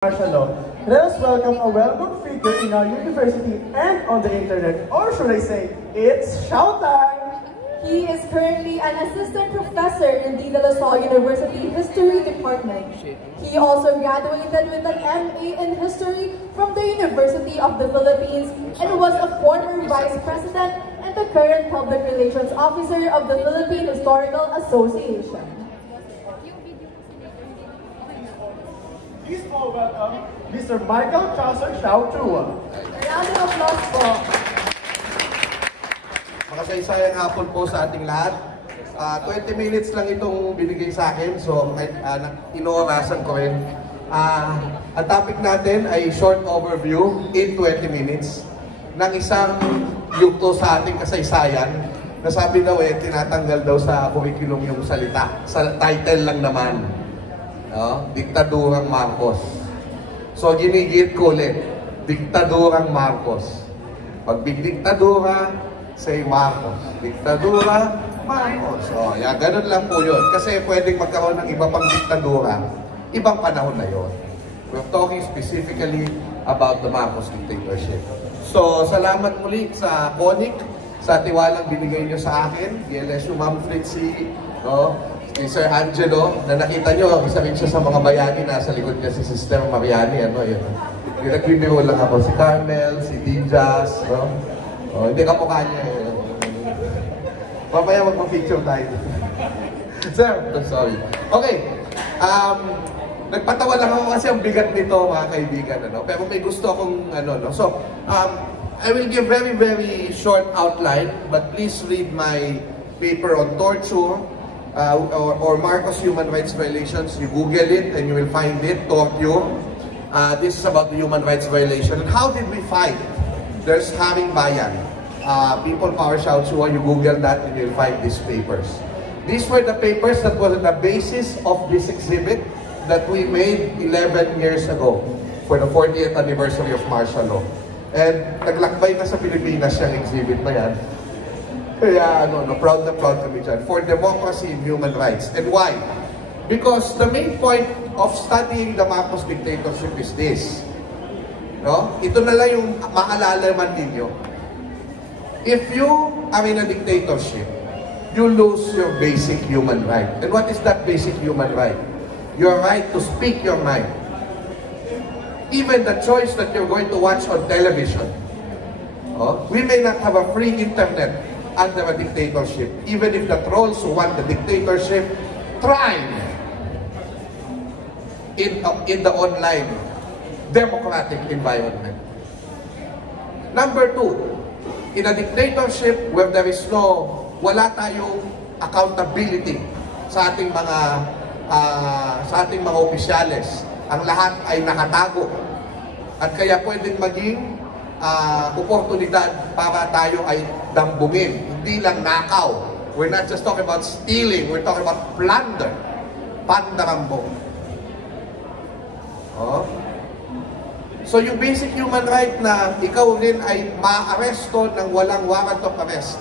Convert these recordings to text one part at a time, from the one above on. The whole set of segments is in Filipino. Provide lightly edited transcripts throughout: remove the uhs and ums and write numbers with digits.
Martial law. Let us welcome a well-known figure in our university and on the internet, or should I say, it's showtime! He is currently an assistant professor in the De La Salle University History Department. He also graduated with an MA in History from the University of the Philippines and was a former vice president and the current public relations officer of the Philippine Historical Association. Please all welcome Mr. Michael Chaucer Xiao Chua. A round of applause po. Makasaysayang hapon po sa ating lahat. 20 minutes lang itong binigay sa akin, so inoorasan ko rin. Ang topic natin ay short overview in 20 minutes ng isang yugto sa ating kasaysayan na sabi daw tinatanggal daw sa curriculum yung salita. Sa title lang naman. Diktadurang Marcos. So ginigit ko ulit, Diktadurang Marcos. Pag diktadura, say Marcos. Diktadura, Marcos. Yan, ganun lang po yun. Kasi pwedeng magkaroon ng iba pang diktadura. Ibang panahon na yun. We're talking specifically about the Marcos dictatorship. So, salamat muli sa CONIC, sa tiwalang binigay nyo sa akin, DLSU Ma'am Fritzy, si Sir Angelo, na nakita nyo, isa rin siya sa mga bayani, nasa likod niya si Sister Mariani, yun. Nagbibiro lang ako, si Carmel, si Dijas, hindi ka mukha niya, Papaya magpa-picture tayo. Sir, sorry. Okay, nagpatawa lang ako kasi ang bigat nito, mga kaibigan, pero may gusto akong, So, I will give very, very short outline, but please read my paper on torture, or Marcos human rights violations. You Google it and you will find it, torture. This is about the human rights violation. And how did we fight? There's Haring Bayan. People Power Xiao Chua, you Google that and you'll find these papers. These were the papers that were the basis of this exhibit that we made 11 years ago for the 40th anniversary of martial law. And naglakbay na sa Pilipinas yung exhibit na yan. Kaya proud na proud kami dyan for democracy and human rights. And why? Because the main point of studying the Marcos dictatorship is this. Ito na lang yung maalala man ninyo. If you are in a dictatorship, you lose your basic human right. And what is that basic human right? Your right to speak your mind. Even the choice that you're going to watch on television. We may not have a free internet under a dictatorship, even if the trolls who want the dictatorship thrive in the online democratic environment. Number two, in a dictatorship where there is wala tayong accountability sa ating mga opisyales, ang lahat ay nakatago at kaya pwedeng maging oportunidad para tayo ay dambungin, hindi lang nakaw. We're not just talking about stealing, we're talking about plunder, pandarambong. So yung basic human right na ikaw rin ay ma-aresto ng walang warrant of arrest,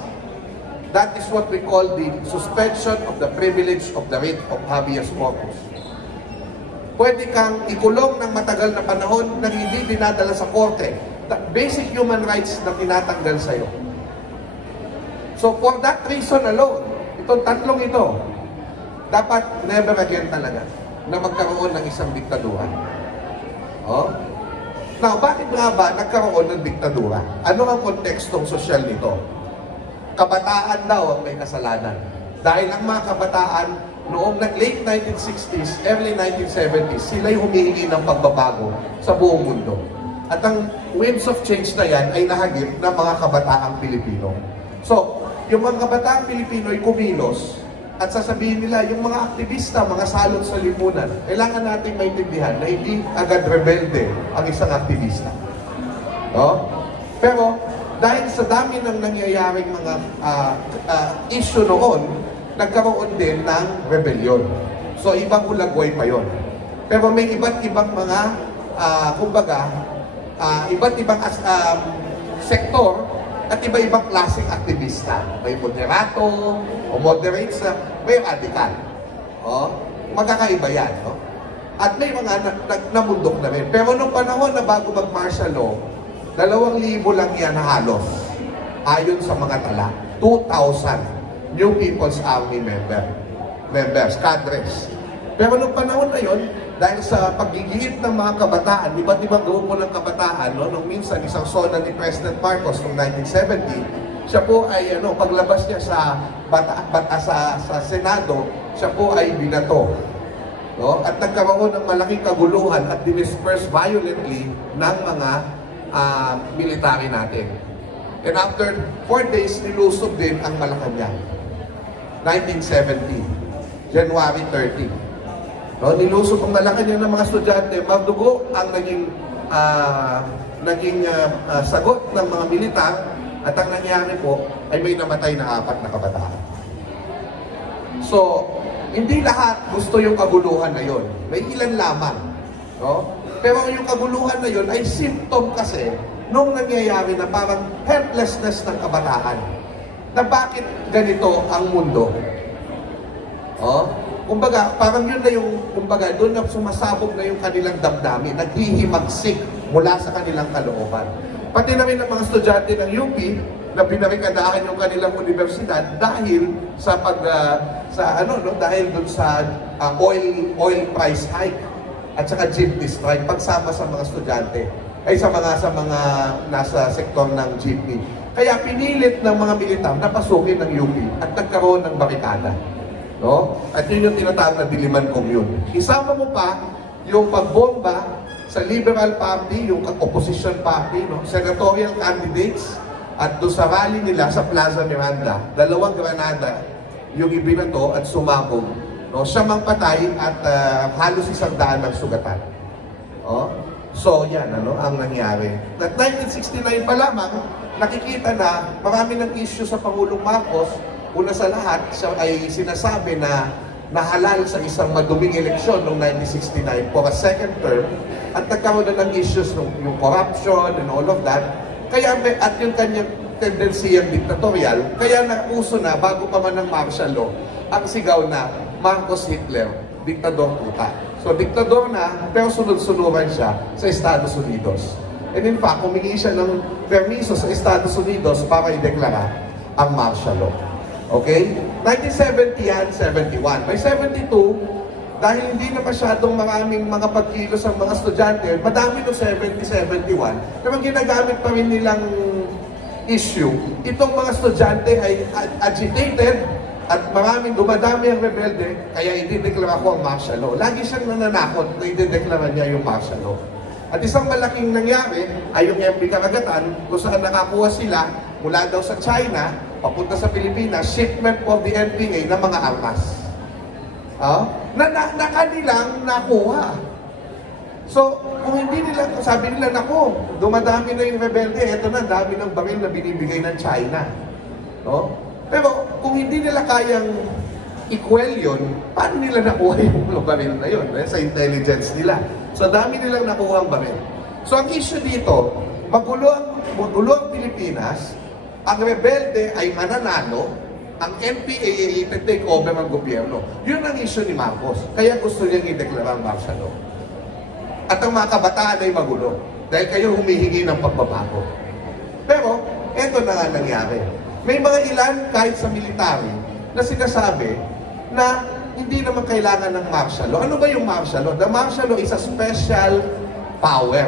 that is what we call the suspension of the privilege of the writ of habeas corpus. Pwede kang ikulong ng matagal na panahon nang hindi dinadala sa korte. Basic human rights na tinatanggal sa'yo. So for that reason alone, itong tatlong ito, dapat never again talaga na magkaroon ng isang diktadura. Now, bakit nga ba nagkaroon ng diktadura? Ano ang kontekstong sosyal nito? Kabataan daw ang may kasalanan. Dahil ang mga kabataan, noong late 1960s, early 1970s, sila'y humihingi ng pagbabago sa buong mundo. At ang winds of change na yan ay nahagip ng mga kabataang Pilipino. So, yung mga kabataang Pilipino ay kumilos at sasabihin nila, yung mga aktivista, mga salot sa lipunan, kailangan natin maintindihan na hindi agad rebelde ang isang aktivista. Pero, dahil sa dami ng nangyayaring mga issue noon, nagkaroon din ng rebellion. So, ibang ulagway pa yon. Pero may iba't ibang mga, iba't ibang sektor at iba-ibang klaseng aktivista. May moderato, o moderates, may radical. Magkakaiba yan. At may mga namundok na rin. Pero nung panahon na bago mag-martial law, 2,000 lang yan halos. Ayon sa mga tala. 2,000 New People's Army members, cadres. Pero nung panahon na yon, dahil sa pagigihit ng mga kabataan, iba't ibang grupo ng kabataan, no? Nung minsan, isang sona ni President Marcos noong 1970, siya po ay, paglabas niya sa Senado, siya po ay binato. No? At nagkaroon ng malaking kaguluhan at dinisperse violently ng mga military natin. And after 4 days, nilusob din ang Malacanang. 1970, January 30. No, nilusob ang Malacanang ng mga estudyante, magdugo ang naging sagot ng mga militar, at ang nangyari po ay may namatay na 4 na kabataan. So, hindi lahat gusto yung kaguluhan na yon. May ilan lamang. No? Pero yung kaguluhan na yon ay symptom kasi nung nangyayari na parang helplessness ng kabataan. Na bakit ganito ang mundo? Oh? Kumbaga, parang yun na yung, kumbaga, doon na sumasabog na yung kanilang damdamin, naghihimagsik mula sa kanilang kalooban. Pati na rin ang mga estudyante ng UP na pinarikadahan yung kanilang universidad dahil sa dahil doon sa oil price hike at saka jeepney strike pagsama sa mga estudyante ay sa mga nasa sektor ng jeepney. Kaya pinilit ng mga militar na pasukin ng UP at nagkaroon ng barikada. No? At yun yung tinatawag na Diliman Commune. Isama mo pa yung pagbomba sa Liberal Party, yung opposition party, no? Senatorial candidates, at doon sa rally nila sa Plaza Miranda, 2 granada yung ibinato at sumabog. No? Siya mang patay at halos 100 ng sugatan. Oh? So yan, ang nangyari. At 1969 pa lamang, nakikita na marami ng issue sa Pangulong Marcos. Una sa lahat, siya ay sinasabi na nahalal sa isang maduming eleksyon noong 1969 for a second term, at nagkaroon na ng issues yung corruption and all of that. Kaya at yung kanyang tendency yung diktatorial, kaya nauso na bago pa man ng martial law ang sigaw na Marcos Hitler, diktador puta. So diktador na, pero sunod-sunuran siya sa Estados Unidos. And in fact, humingi siya ng permiso sa Estados Unidos para ideklara ang martial law. Okay? 1970 yan, 71. By 72, dahil hindi na masyadong maraming mga pagkilos ang mga estudyante, madami no 70-71, pero ginagamit pa rin nilang issue. Itong mga estudyante ay agitated at maraming dumadami ang rebelde, kaya idideklara ko ang martial law. Lagi siyang nananakot na idideklara niya yung martial law. At isang malaking nangyari ay yung MB Karagatan, kung saan nakakuha sila mula daw sa China, papunta sa Pilipinas, shipment of the NPA ng mga armas. Na kanilang nakuha. So, kung hindi nila, sabi nila, naku, dumadami na yung rebelde, eto na, dami ng baril na binibigay ng China. No? Pero, kung hindi nila kayang equal yun, paano nila nakuha yung baril na yun? Sa intelligence nila. So, dami nilang nakuha ang baril. So, ang issue dito, magulo ang Pilipinas, ang rebelde ay mananalo, ang NPA ay take over ang gobyerno. Yun ang issue ni Marcos. Kaya gusto niyang ideklara ang martial law. At ang mga kabataan ay magulo. Dahil kayo humihingi ng pagbabago. Pero, eto na nga nangyari. May mga ilan, kahit sa military, na sinasabi na hindi naman kailangan ng martial law. Ano ba yung martial law? The martial law is a special power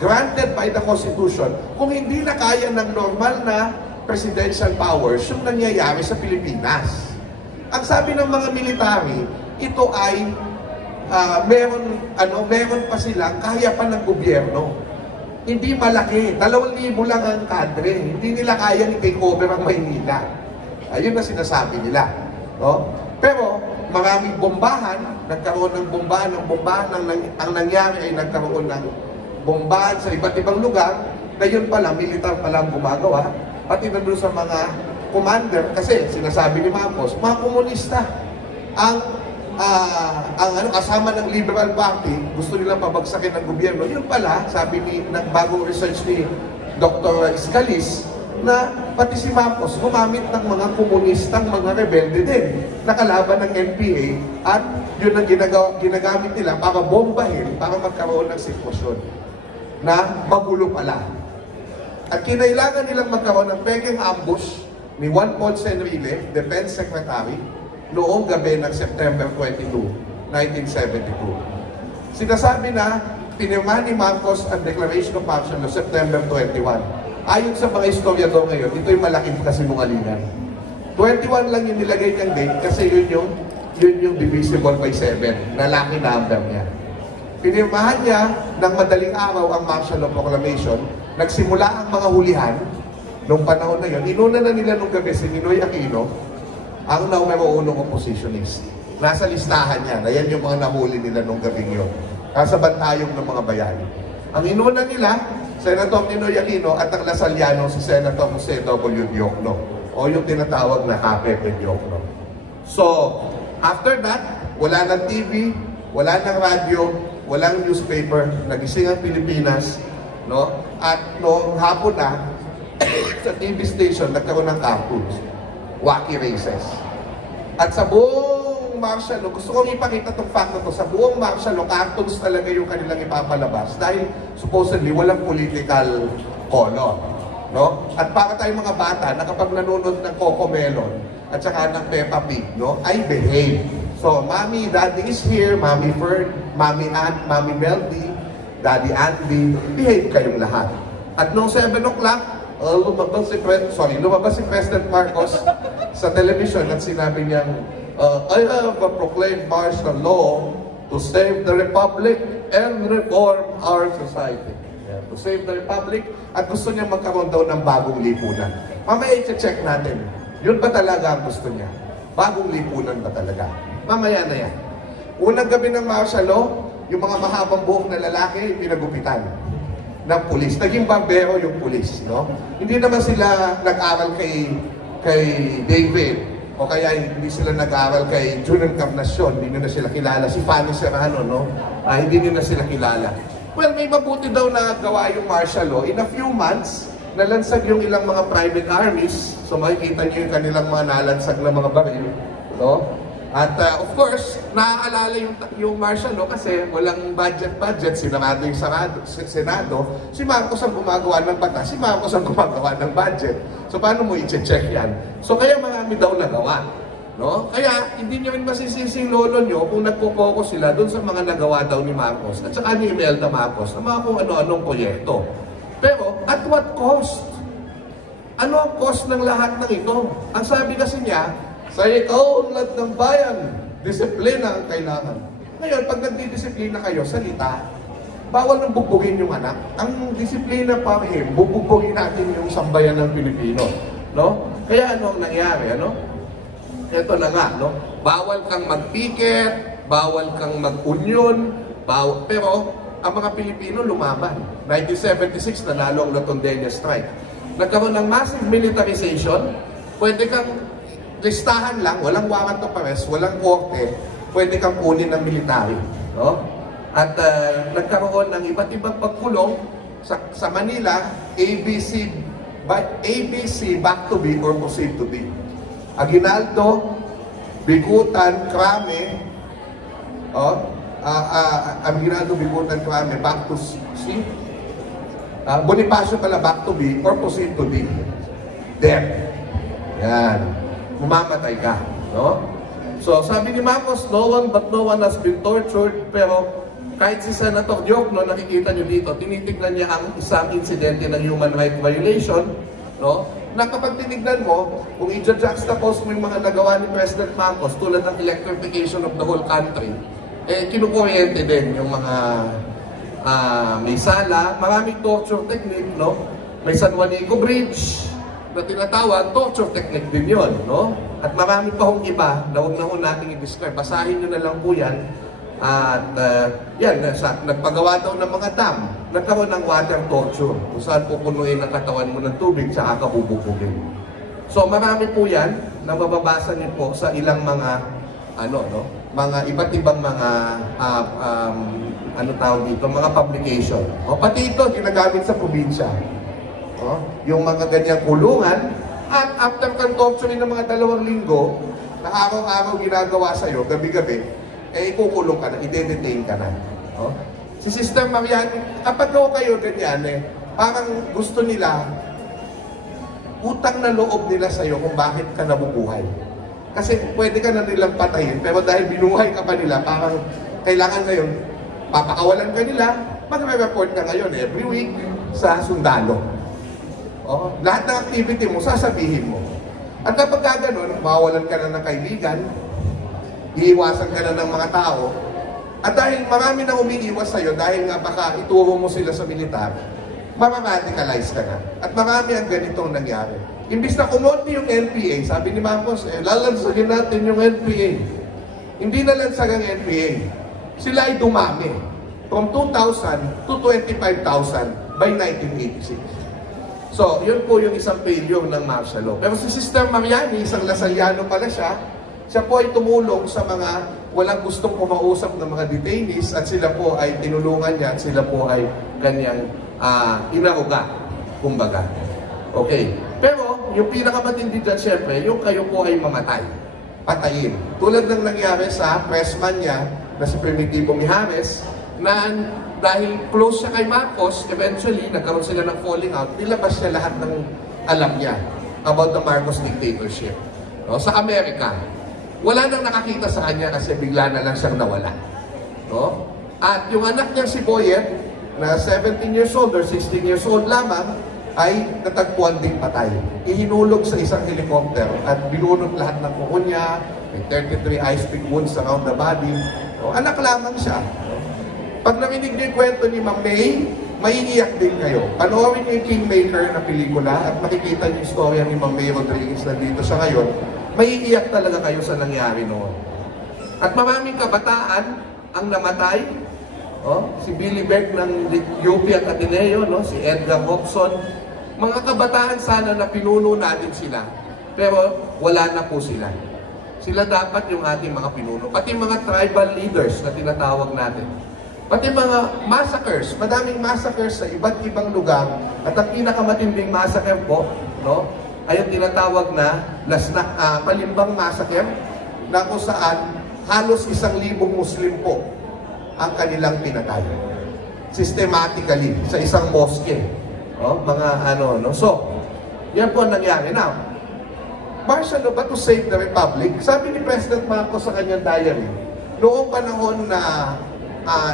granted by the Constitution kung hindi na kaya ng normal na presidential powers yung nangyayari sa Pilipinas. Ang sabi ng mga military, ito ay meron pa silang kaya pa ng gobyerno. Hindi malaki. 2,000 lang ang kadre. Hindi nila kaya i-take over ang Maynila. Ayun na sinasabi nila. No? Pero maraming bombahan, nagkaroon ng bombahan. Ang nangyari ay nagkaroon ng bombahan sa iba't ibang lugar na yun pala, militar pala ang gumagawa. Pati nandun sa mga commander, kasi sinasabi ni Marcos, mga komunista ang kasama ng Liberal Party, gusto nilang pabagsakin ng gobyerno. Yun pala, sabi ni bagong research ni Dr. Iscalis, na pati si Marcos gumamit ng mga komunistang mga rebelde din, nakalaban ng NPA at yun ang ginagamit nila para bombahin, para magkaroon ng sitwasyon na magulo pala. At kinailangan nilang magkaroon ng peking ambush ni Juan Ponce Enrile, Defense Secretary, noong gabi ng September 22, 1972. Sinasabi na pinirma ni Marcos ang Declaration of Martial Law September 21. Ayon sa mga historiador ngayon, ito yung malaking kasinungalingan. 21 lang yung nilagay niyang date kasi yun yung divisible by 7, na lucky number niya. Pinirmahan niya ng madaling araw ang Martial Law Proclamation. Nagsimula ang mga hulihan noong panahon na yun. Inuna na nila nung gabi si Ninoy Aquino, ang numero 1 oppositionist. Nasa listahan niya, na yan yung mga nahuli nila nung gabing yun. Kasabantayong ng mga bayani. Ang inuna nila, Senator Ninoy Aquino at ang Lasalliano si Senator Jose W. Diokno, o yung tinatawag na Pepe Diokno. So, after that, wala ng TV, wala ng radyo, walang newspaper, nagising ang Pilipinas, no? At noong hapon na, sa TV station, nagkaroon ng cartoons, wacky races. At sa buong martial law, gusto kong ipakita itong fact na to, sa buong martial law, cartoons talaga yung kanilang ipapalabas dahil supposedly walang political color. No? At para tayong mga bata na kapag nanonood ng Coco Melon at saka ng Peppa Pig, no, ay behave. So, Mommy, Daddy is here, Mommy Fern, Mommy Aunt, Mommy Meldy, Daddy Andy, behave kayong lahat. At noong 7 o'clock, lumabas si President Marcos sa television at sinabi niyang, I have proclaimed martial law to save the Republic and reform our society. Yeah, to save the Republic, at gusto niya magkaroon daw ng bagong lipunan. Mamaya i-check natin, yun ba talaga ang gusto niya? Bagong lipunan ba talaga? Mamaya na yan. Unang gabi ng martial law, yung mga mahabang buhok na lalaki, pinagupitan ng pulis. Naging barbero yung pulis, no? Hindi naman sila nag-aral kay David, o kaya hindi sila nag-aral kay Junior Encarnacion, hindi nyo na sila kilala. Si Fanny Serrano, no? Hindi nyo na sila kilala. Well, may mabuti daw na gawa yung martial law. In a few months, nalansag yung ilang mga private armies. So makikita nyo yung kanilang mga nalansag na mga baril, no? At of course, naaalala yung martial law kasi walang budget, sinarado yung Senado. Si Marcos ang gumagawa ng batas, si Marcos ang gumagawa ng budget. So paano mo i-check yan? So kaya marami daw nagawa. No? Kaya hindi nyo rin masisisi lolo nyo kung nagpo-focus sila doon sa mga nagawa daw ni Marcos at saka ni Imelda Marcos na mga kung ano-anong proyekto. Pero at what cost? Ano ang cost ng lahat ng ito? Ang sabi kasi niya, sa ikaunlad ng bayan, disiplina ang kailangan. Ngayon, pag nagdidisiplina kayo, salita, bawal nang bubugin yung anak. Ang disiplina para him, bubugin natin yung sambayan ng Pilipino. No? Kaya ano ang nangyari? Ano? Ito na nga, no? Bawal kang mag-picket, bawal kang mag-union, pero ang mga Pilipino lumaban. 1976, nanalo ang Latondela strike. Nagkaroon ng massive militarization, pwede kang listahan lang, walang warrant of arrest, walang korte, pwede kang kunin ng military. No? At nagkaroon ng iba't ibang pagkulong sa Manila, ABC, back to be or proceed to be. Aguinaldo, Bigutan, Crame, Aguinaldo, Bigutan, Crame, back to see. Bonifacio pala, back to be or proceed to be. Death. Yan. Mamamatay ka, no? So, sabi ni Marcos, no one has been tortured, pero kahit si Senator Diokno, nakikita nyo dito, tinitignan niya ang isang insidente ng human rights violation, no? Na kapag tinignan mo, kung i-juxtapose mo yung mga nagawa ni President Marcos, tulad ng electrification of the whole country, kinukuryente din yung mga may sala, maraming torture technique, no? May San Juanico Bridge, na tinatawag, torture technique din yun, no? At marami pa hong iba na huwag na ho natin i-describe. Basahin nyo na lang po yan. At yan, nagpagawa daw ng mga dam. Nagkaroon ng water torture. Kung saan pupunuin ang katawan mo ng tubig, tsaka kabubugugin. So marami po yan na mababasa niyo po sa ilang mga, mga iba't ibang mga, mga publication. O pati ito, ginagamit sa probinsya. Yung mga ganyang kulungan, at after kang torturing ng mga 2 linggo, na araw-araw ginagawa sa'yo, gabi-gabi, eh ikukulong ka na, i-detain ka na. Oh? Si Sister Marian, kapag kayo ganyan eh, parang gusto nila, utang na loob nila sa'yo kung bakit ka nabubuhay. Kasi pwede ka na nilang patayin, pero dahil binuhay ka pa nila, parang kailangan ngayon, papakawalan ka nila, mag-report ka ngayon every week sa sundalo. Oh, lahat ng activity mo, sasabihin mo. At kapag gano'n, mawawalan ka na ng kaibigan, iiwasan ka na ng mga tao, at dahil marami na umiiwas sa'yo, dahil nga baka ituro mo sila sa militar, mararadicalize ka na. At marami ang ganitong nangyari. Imbis na kumonti yung NPA, sabi ni Marcos, lalansagin natin yung NPA. Hindi na lansag ang NPA. Sila ay dumami. From 2,000 to 25,000 by 1986. So, yun po yung isang failure ng martial law. Pero si Sister Mariani, isang Lasalliano pala siya, siya po ay tumulong sa mga walang gustong kumausap ng mga detainees at sila po ay tinulungan niya at sila po ay kanyang inaruga, kumbaga. Okay. Pero, yung pinakamatindi dyan, syempre, yung kayo po ay mamatay. Patayin. Tulad ng nangyari sa pressman niya, na si Primitivo Mijares, na dahil close siya kay Marcos, eventually, nagkaroon sila ng falling out, nilabas siya lahat ng alam niya about the Marcos dictatorship. No? Sa Amerika, wala nang nakakita sa kanya kasi bigla na lang siyang nawala. No? At yung anak niya si Boyet, na 17 years old or 16 years old lamang, ay natagpuan ding patay. Ihinulog sa isang helicopter at binunot lahat ng kuko niya, may 33 ice pick wounds around the body. No? Anak lamang siya. No? Pag narinig niyo yung kwento ni Ma'am May, maiiyak din kayo. Panoorin niyo yung Kingmaker na pelikula at makikita niyo yung istorya ni Ma'am May Rodriguez na dito siya ngayon. Maiiyak talaga kayo sa nangyari noon. At maraming kabataan ang namatay. Oh, si Billy Beck ng UP at Ateneo, no? Si Edgar Robson. Mga kabataan sana na pinuno natin sila. Pero wala na po sila. Sila dapat yung ating mga pinuno. Pati mga tribal leaders na tinatawag natin. Pati mga massacres, madaming massacres sa iba't ibang lugar. At ang pinakamatinding massacre po, no, ay ang tinatawag na Palimbang Massacre, na kung saan halos 1,000 Muslim po ang kanilang pinatay. Systematically, sa isang mosque. No? Mga ano, no? So, yan po ang nangyari. Now, martial law ba to save the Republic? Sabi ni President Marcos sa kanyang diary, noong panahon na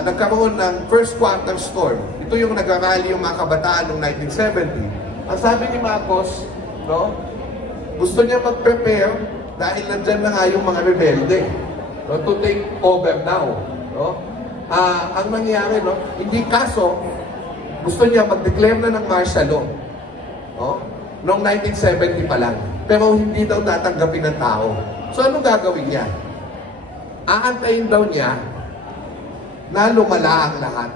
nagkaroon ng first quarter storm, ito yung nag-rally yung mga kabataan noong 1970. Ang sabi ni Marcos, no, gusto niya mag-prepare dahil nandyan na nga yung mga rebelde, no, to take over now. No? Ang nangyari, no, hindi kaso, gusto niya mag-declare na ng martial law. No? Noong 1970 pa lang. Pero hindi daw tatanggapin ng tao. So anong gagawin niya? Aantayin daw niya na lumala ang lahat.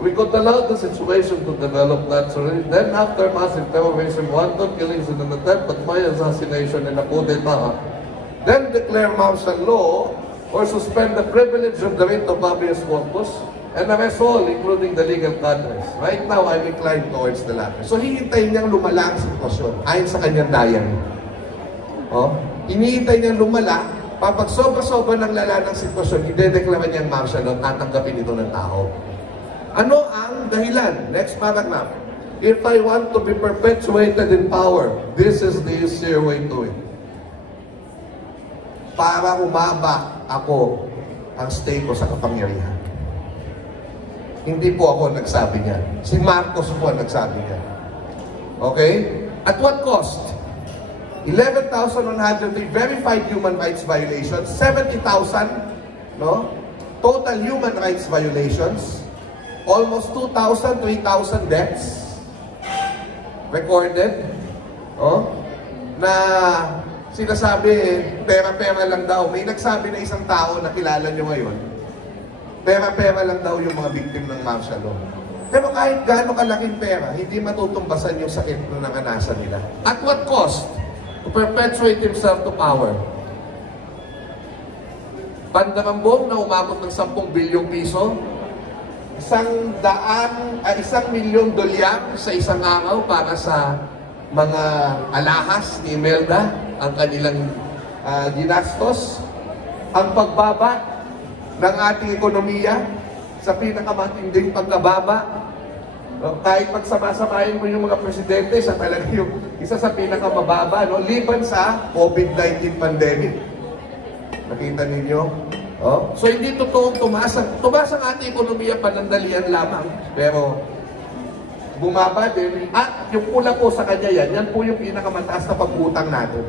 We could allow the situation to develop naturally. Then after massive terrorism, wanton killings in an attempt at my assassination and a coup d'etat, then declare martial law or suspend the privilege of the writ of habeas corpus and arrest all, including the legal cadres. Right now, I'm inclined towards the latter. So, hihintayin niyang lumala ang sitwasyon ayon sa kanyang diary. Oh, hinihintay niyang lumala, kapag sobra-sobra ng lala ng sitwasyon, idedeklara niyang martial law, tatanggapin ito ng tao. Ano ang dahilan? Next paragraph. If I want to be perpetuated in power, this is the easier way to it. Para umaba ako ang stay ko sa kapangyarihan. Hindi po ako nagsabi niya. Si Marcos po ang nagsabi niya. Okay? At what cost? 11,103 verified human rights violations, 70,000 no? Total human rights violations, almost 2,000, 3,000 deaths recorded, no? Na sinasabi, pera-pera lang daw. May nagsabi na isang tao na kilala nyo ngayon, pera-pera lang daw yung mga victim ng martial law. Pero kahit gaano kalaking pera, hindi matutumbasan yung sakit na nakanasan nila. At what cost? To perpetuate himself to power. Pandarambong na umabot ng 10 bilyong piso, 100 milyong dolyar sa isang araw para sa mga alahas ni Imelda, ang kanilang ginastos. ang pagbaba ng ating ekonomiya sa pinakamatinding pagbaba. No? Kahit pagsama-samahin mo yung mga presidente, sa talaga yung isa sa pinakamababa, no? Liban sa COVID-19 pandemic. Nakita ninyo? Oh? So hindi totoong tumaas ang ating ekonomiya panandalian lamang. Pero bumaba din. At yung pula po sa kanya yan po yung pinakamataas na pag-utang natin.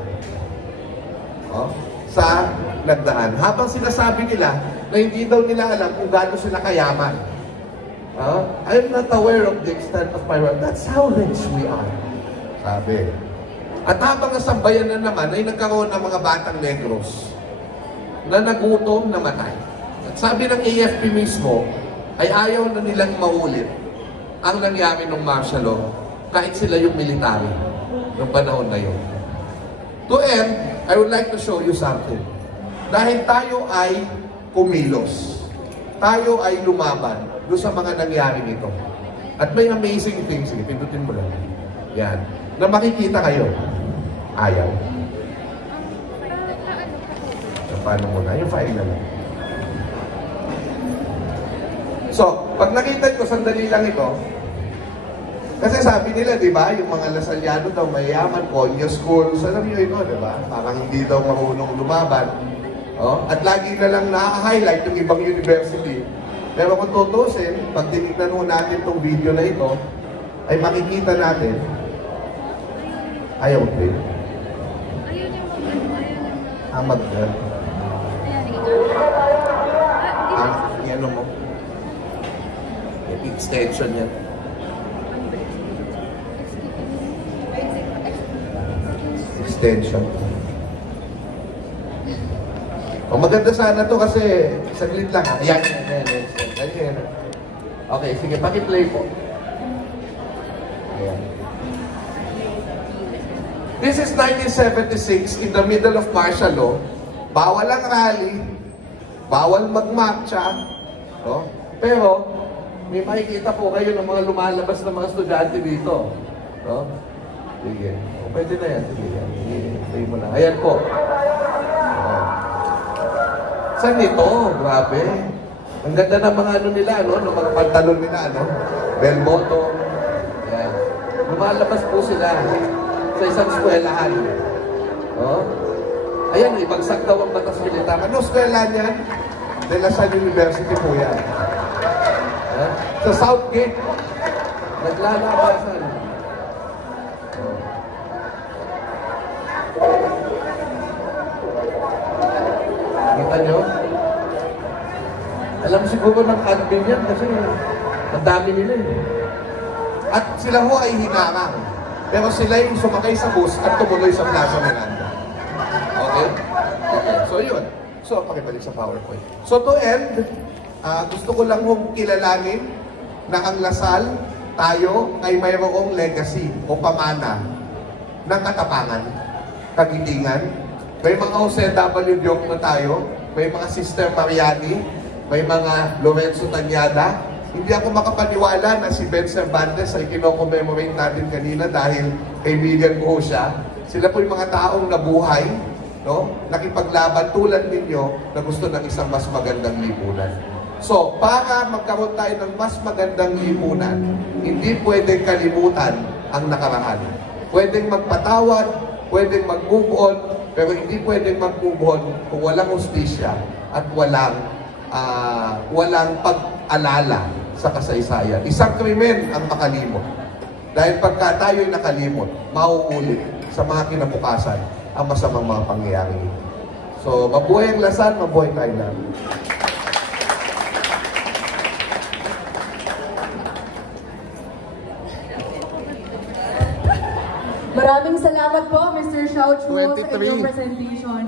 Oh? Sa nagdaan. Habang sinasabi nila na hindi daw nila alam kung gaano sila kayaman. I'm not aware of the extent of my wealth. That's how rich we are. Sabi. At habang nasambayan na naman ay nagkaroon ng mga batang negros na nagutom, namatay. At sabi ng AFP mismo ay ayaw na nilang maulit ang nangyari ng martial law kahit sila yung military ng panahon na yun. To end, I would like to show you something. Dahil tayo ay kumilos. Tayo ay lumaban doon sa mga nangyari nito. At may amazing things. Sige, pindutin mo lang. Yan. Na makikita kayo. Ayaw. Paano muna? Yung file na lang. So, pag nakita ko, sandali lang ito. Kasi sabi nila, di ba, yung mga Lasaljano daw mayaman, Conyo schools, alam nyo ito, di ba? Parang hindi daw marunong lumaban. Oh? At lagi na lang na-highlight yung ibang university. Pero kung tutusin, pag tinignan mo natin itong video na ito, ay makikita natin, ayaw din. Mag-girl. Yan mo. Extension yan. Extension. Maganda sana to kasi saglit lang ha. Ayan. Okay, sige, paki-play po. Ayan. This is 1976 in the middle of martial law. Bawal ang rally, bawal magmarcha. No? Pero, may makikita po kayo ng mga lumalabas na mga estudyante dito. No? Sige. O, pwede na yan. Sige. Play mo na. Ayan po. Ayan. Saan ito? Grabe. Ang ganda ng mga ano nila, no? Ng mga pantalon nila, no? Bell bottom. Ayan. Lumalabas po sila sa isang eskwelahan. No? Ayan, ibagsak daw ang batas militar. Ano eskwelahan yan? De La Salle University po yan. Sa Southgate, naglalabasan. Kita nyo? Alam siguro ng admin yan kasi ang dami nila eh. At sila ho ay hinarang. Pero sila yung sumakay sa bus at tumuloy sa Plaza Miranda. Okay? Okay. So yun. So, pakibalik sa PowerPoint. So to end, gusto ko lang hong kilalanin na ang Lasal, tayo ay mayroong legacy o pamana ng katapangan, kagitingan. May mga Jose W. Diok na tayo, may mga Sister Mariani, may mga Lorenzo Tanyada. Hindi ako makapaniwala na si Ben Cervantes ay kino-commemorate natin kanina dahil kaibigan ko siya. Sila po yung mga taong nabuhay, no? Nakipaglaban tulad ninyo na gusto ng isang mas magandang lipunan. So, para magkaroon tayo ng mas magandang lipunan, hindi pwedeng kalimutan ang nakaraan. Pwedeng magpatawad, pwedeng mag-move on, pero hindi pwedeng mag-move on kung walang hustisya at walang pag-alala sa kasaysayan. Isang krimen ang makalimot. Dahil pagka tayo'y nakalimot, mauulit sa mga kinabukasan ang masamang mga pangyayari. So, mabuhay ang Lasal, mabuhay tayo na. Maraming salamat po, Mr. Xiao Chuo, sa 23. inyong presentation.